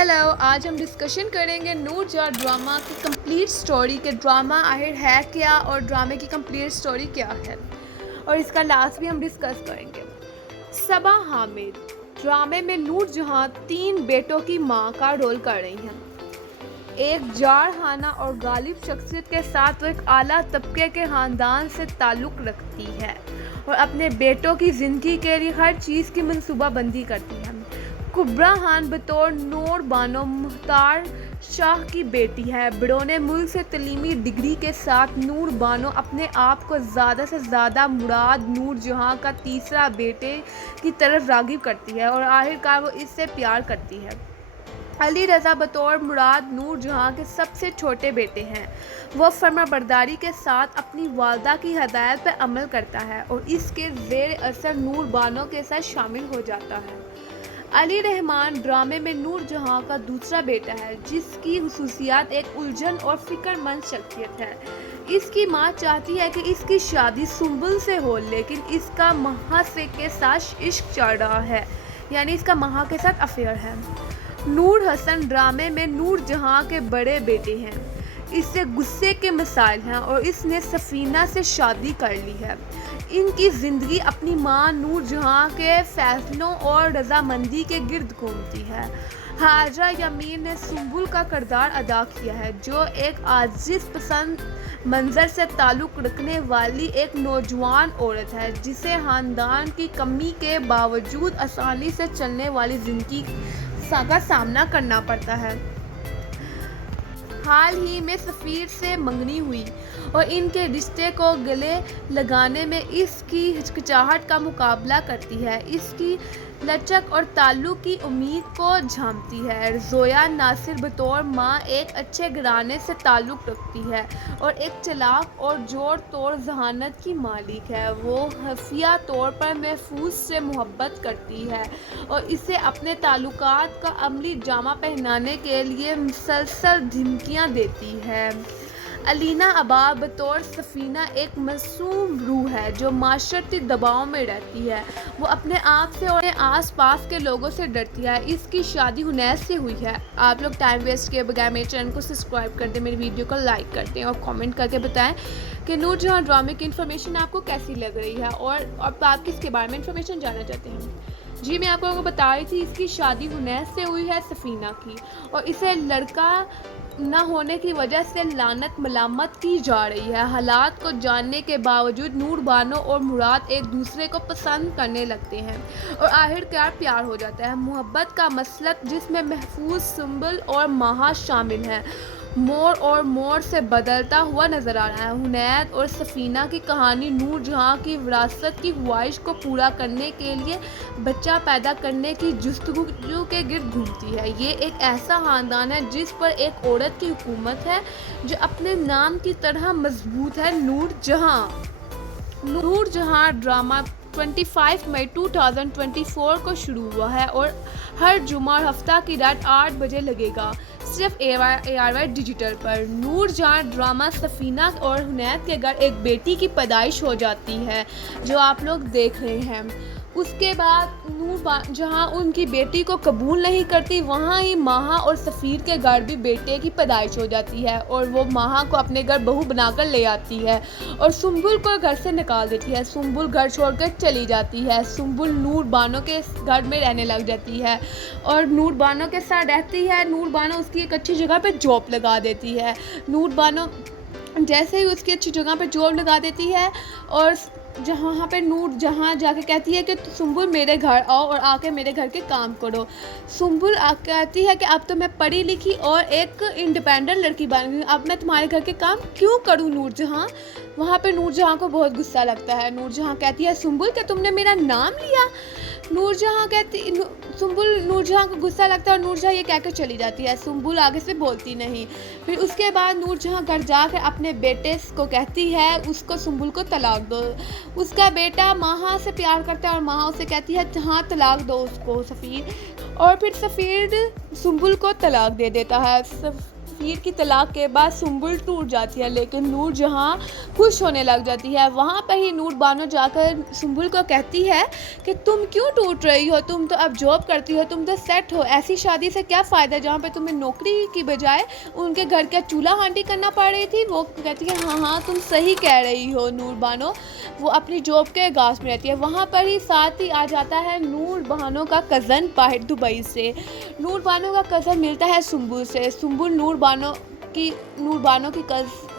Hello, आज हम discussion करेंगे नूर जहाँ ड्रामा की कंप्लीट स्टोरी के ड्रामा आखिर है क्या और ड्रामे की कंप्लीट स्टोरी क्या है, और इसका लास्ट भी हम डिस्कस करेंगे। सबा हामिद ड्रामे में नूर जहाँ 3 बेटों की माँ का रोल कर रही हैं। एक जारहाना और गालिब शख्सियत के साथ वो एक आला तबके के ख़ानदान से ताल्लुक़ रखती है और अपने बेटों की ज़िंदगी के लिए हर चीज़ की मनसूबाबंदी करती है। कुबरा खान बतौर नूर बानो मुख्तार शाह की बेटी है। बड़ौने मुल्क से तलीमी डिग्री के साथ नूर बानो अपने आप को ज़्यादा से ज़्यादा मुराद नूर जहाँ का तीसरा बेटे की तरफ राग़िब करती है और आखिरकार वो इससे प्यार करती है। अली रज़ा बतौर मुराद नूर जहाँ के सबसे छोटे बेटे हैं। वो फर्माबरदारी के साथ अपनी वालदा की हदायत पर अमल करता है और इसके ज़ेर असर नूर बानो के साथ शामिल हो जाता है। अली रहमान ड्रामे में नूर जहाँ का दूसरा बेटा है, जिसकी हुसूसियात एक उलझन और फ़िक्रमंद शख्सियत है। इसकी माँ चाहती है कि इसकी शादी सुंबुल से हो, लेकिन इसका महा से के साथ इश्क चल रहा है, यानी इसका महा के साथ अफेयर है। नूर हसन ड्रामे में नूर जहाँ के बड़े बेटे हैं। इससे गुस्से के मसाइल हैं और इसने सफ़ीना से शादी कर ली है। इनकी ज़िंदगी अपनी माँ नूर जहाँ के फ़ैसलों और रज़ामंदी के गिर्द घूमती है। हाजरा यमीन ने सुंबुल का किरदार अदा किया है, जो एक आजिज़ पसंद मंज़र से ताल्लुक़ रखने वाली एक नौजवान औरत है, जिसे ख़ानदान की कमी के बावजूद आसानी से चलने वाली ज़िंदगी का सामना करना पड़ता है। हाल ही में सफ़ीर से मंगनी हुई और इनके रिश्ते को गले लगाने में इसकी हिचकिचाहट का मुकाबला करती है। इसकी लचक और ताल्लुक़ की उम्मीद को झांपती है। ज़ोया नासिर बतौर माँ एक अच्छे घराने से ताल्लुक़ रखती है और एक चालाक और जोड़ तोड़ ज़हानत की मालिक है। वो खुफिया तौर पर महफूज से मोहब्बत करती है और इसे अपने ताल्लुकात का अमली जामा पहनाने के लिए मुसलसल धमकियाँ देती है। अलीना अबा बतौर सफ़ीना एक मासूम रूह है जो माशरती दबाव में रहती है। वो अपने आप से और आस पास के लोगों से डरती है। इसकी शादी हुनैस से हुई है। आप लोग टाइम वेस्ट किए बगैर मेरे चैनल को सब्सक्राइब कर दें, मेरी वीडियो को लाइक कर दें और कमेंट करके बताएं कि नूर जहाँ ड्रामे की इन्फॉर्मेशन आपको कैसी लग रही है और आप किसके बारे में इन्फॉर्मेशन जानना चाहते हैं। जी, मैं आप लोगों को बता रही थी, इसकी शादी हुनैस से हुई है सफ़ीना की, और इसे लड़का न होने की वजह से लानत मलामत की जा रही है। हालात को जानने के बावजूद नूर बानो और मुराद एक दूसरे को पसंद करने लगते हैं और आखिरकार प्यार हो जाता है। मोहब्बत का मसलक जिसमें महफूज सुंबुल और महा शामिल हैं, मोड़ और मोड़ से बदलता हुआ नज़र आ रहा है। हुनैद और सफ़ीना की कहानी नूर जहाँ की विरासत की ख्वाहिश को पूरा करने के लिए बच्चा पैदा करने की जुस्तजू के गिर्द घूमती है। ये एक ऐसा ख़ानदान है जिस पर एक औरत की हुकूमत है जो अपने नाम की तरह मजबूत है। नूर जहाँ ड्रामा 25 मई 2024 को शुरू हुआ है और हर जुमा और हफ्ता की रात 8 बजे लगेगा, सिर्फ ARY डिजिटल पर। नूर जहाँ ड्रामा सफ़ीना और हुनैद के घर एक बेटी की पैदाइश हो जाती है, जो आप लोग देख रहे हैं। उसके बाद नूर जहाँ उनकी बेटी को कबूल नहीं करती, वहाँ ही माहा और सफ़ीर के घर भी बेटे की पैदाइश हो जाती है और वो माहा को अपने घर बहू बनाकर ले आती है और सुंबुल को घर से निकाल देती है। सुंबुल घर छोड़कर चली जाती है। सुंबुल नूर बानो के घर में रहने लग जाती है और नूर बानो के साथ रहती है। नूर बानो उसकी एक अच्छी जगह पर जॉब लगा देती है। नूर बानो जैसे ही उसकी अच्छी जगह पर जॉब लगा देती है और जहाँ पे नूर जहाँ जाके कहती है कि सुंबुल मेरे घर आओ और आके मेरे घर के काम करो। सुंबुल कहती है कि अब तो मैं पढ़ी लिखी और एक इंडिपेंडेंट लड़की बन गई, अब मैं तुम्हारे घर के काम क्यों करूँ नूर जहाँ। वहाँ पे नूर जहाँ को बहुत गुस्सा लगता है। नूर जहाँ कहती है सुंबुल कि तुमने मेरा नाम लिया। सुंबुल नूर जहाँ को गुस्सा लगता है और नूर जहाँ ये कहकर चली जाती है। सुंबुल आगे से बोलती नहीं। फिर उसके बाद नूर जहाँ घर जाकर अपने बेटे को कहती है उसको सुंबुल को तलाक दो। उसका बेटा माहा से प्यार करता है और माहा उसे कहती है हाँ तलाक दो उसको सफ़ीर, और फिर सफ़ीर सुंबुल को तलाक दे देता है। वीर की तलाक के बाद सुंबुल टूट जाती है, लेकिन नूर जहाँ खुश होने लग जाती है। वहाँ पर ही नूर बानो जाकर सुंबुल को कहती है कि तुम क्यों टूट रही हो, तुम तो अब जॉब करती हो, तुम तो सेट हो, ऐसी शादी से क्या फ़ायदा जहाँ पे तुम्हें नौकरी की बजाय उनके घर का चूल्हा हांडी करना पड़ रही थी। वो कहती है हाँ हाँ तुम सही कह रही हो नूर बानो। वो अपनी जॉब के गास में रहती है। वहाँ पर ही साथ ही आ जाता है नूर बानो का कज़न बाहर दुबई से। नूर बानो का कज़न मिलता है सुंबुल से। सुंबुल नूर बानो की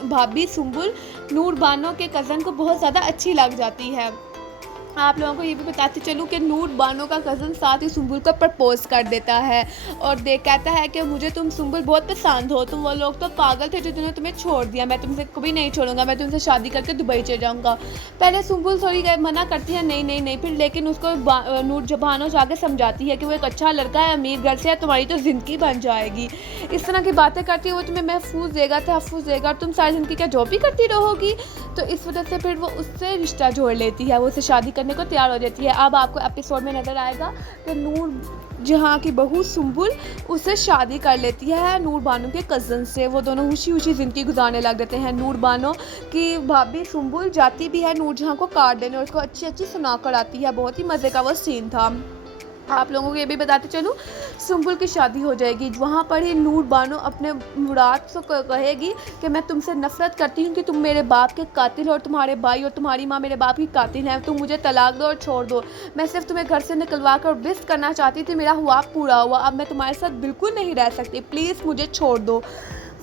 भाभी सुंबुल नूर बानो के कज़न को बहुत ज़्यादा अच्छी लग जाती है। आप लोगों को ये भी बताते चलूँ कि नूर बानो का कज़न साथ ही सुंबुल को प्रपोज़ कर देता है और कहता है कि मुझे तुम सुंबुल बहुत पसंद हो, तुम वो लोग तो पागल थे जिन्होंने तुम्हें छोड़ दिया, मैं तुमसे कभी नहीं छोड़ूंगा, मैं तुमसे शादी करके दुबई चले जाऊंगा। पहले सुंबुल थोड़ी मना करती है नहीं नहीं नहीं, फिर लेकिन उसको नूर बानो जाके समझाती है कि वो एक अच्छा लड़का है, अमीर घर से है, तुम्हारी तो ज़िंदगी बन जाएगी। इस तरह की बातें करती है, वो तुम्हें महफूज देगा, तहफ़्फ़ुज़ देगा, तुम सारी ज़िंदगी क्या जॉब भी करती रहोगी। तो इस वजह से फिर वो उससे रिश्ता जोड़ लेती है, वो उससे शादी करने को तैयार हो जाती है। अब आपको एपिसोड में नज़र आएगा कि नूर जहाँ की बहू सुंबुल उससे शादी कर लेती है नूर बानो के कज़न से। वो दोनों खुशी खुशी ज़िंदगी गुजारने लग जाते हैं। नूर बानो की भाभी सुंबुल जाती भी है नूर जहाँ को कार्ड देने और उसको अच्छी अच्छी सुना कर आती है। बहुत ही मज़े का वो सीन था। आप लोगों को ये भी बताते चलूँ, सुंबुल की शादी हो जाएगी। वहाँ पर ही नूर बानो अपने मुराद से कहेगी कि मैं तुमसे नफ़रत करती हूँ कि तुम मेरे बाप के कातिल हो और तुम्हारे भाई और तुम्हारी माँ मेरे बाप की कातिल हैं। तुम मुझे तलाक दो और छोड़ दो। मैं सिर्फ तुम्हें घर से निकलवा कर बिस्त करना चाहती थी, मेरा ख्वाब पूरा हुआ, अब मैं तुम्हारे साथ बिल्कुल नहीं रह सकती, प्लीज़ मुझे छोड़ दो।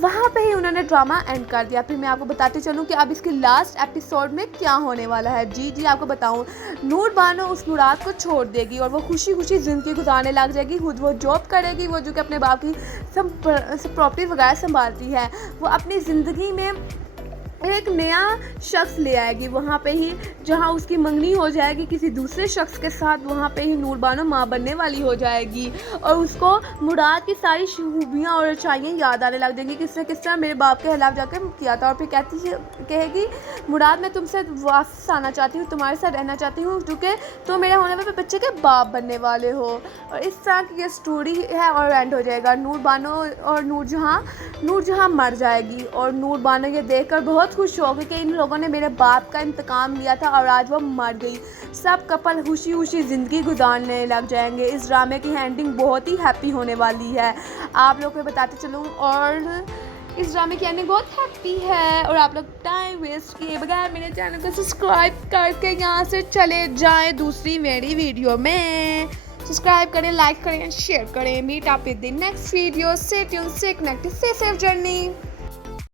वहाँ पे ही उन्होंने ड्रामा एंड कर दिया। फिर मैं आपको बताती चलूँ कि अब इसकी लास्ट एपिसोड में क्या होने वाला है। जी आपको बताऊँ, नूर बानो उस मुराद को छोड़ देगी और वो खुशी खुशी ज़िंदगी गुजारने लग जाएगी। खुद वो जॉब करेगी, वो जो कि अपने बाप की सब प्रॉपर्टी वगैरह संभालती है। वो अपनी ज़िंदगी में एक नया शख्स ले आएगी। वहाँ पे ही जहाँ उसकी मंगनी हो जाएगी किसी दूसरे शख्स के साथ, वहाँ पे ही नूर बानो माँ बनने वाली हो जाएगी और उसको मुराद की सारी खूबियाँ और अच्छाइयाँ याद आने लग जाएंगी, किसने किस तरह मेरे बाप के खिलाफ जाकर किया था। और फिर कहेगी मुराद मैं तुमसे वापस आना चाहती हूँ, तुम्हारे साथ रहना चाहती हूँ, क्योंकि तुम मेरे होने वाले बच्चे के बाप बनने वाले हो। और इस तरह की ये स्टोरी है और एंड हो जाएगा। नूर बानो और नूर जहाँ मर जाएगी और नूर बानो ये देख कर बहुत खुश हो गई कि इन लोगों ने मेरे बाप का इंतकाम लिया था और आज वो मर गई। सब कपल खुशी खुशी ज़िंदगी गुजारने लग जाएंगे। इस ड्रामे की एंडिंग बहुत ही हैप्पी होने वाली है, आप लोग को बताते चलूँ। और इस ड्रामे की एंडिंग बहुत हैप्पी है और आप लोग टाइम वेस्ट किए बगैर मेरे चैनल को सब्सक्राइब करके यहाँ से चले जाएँ दूसरी मेरी वीडियो में। सब्सक्राइब करें, लाइक करें, शेयर करें। मीट आप with the next video. Stay tuned, stay connected, stay safe journey.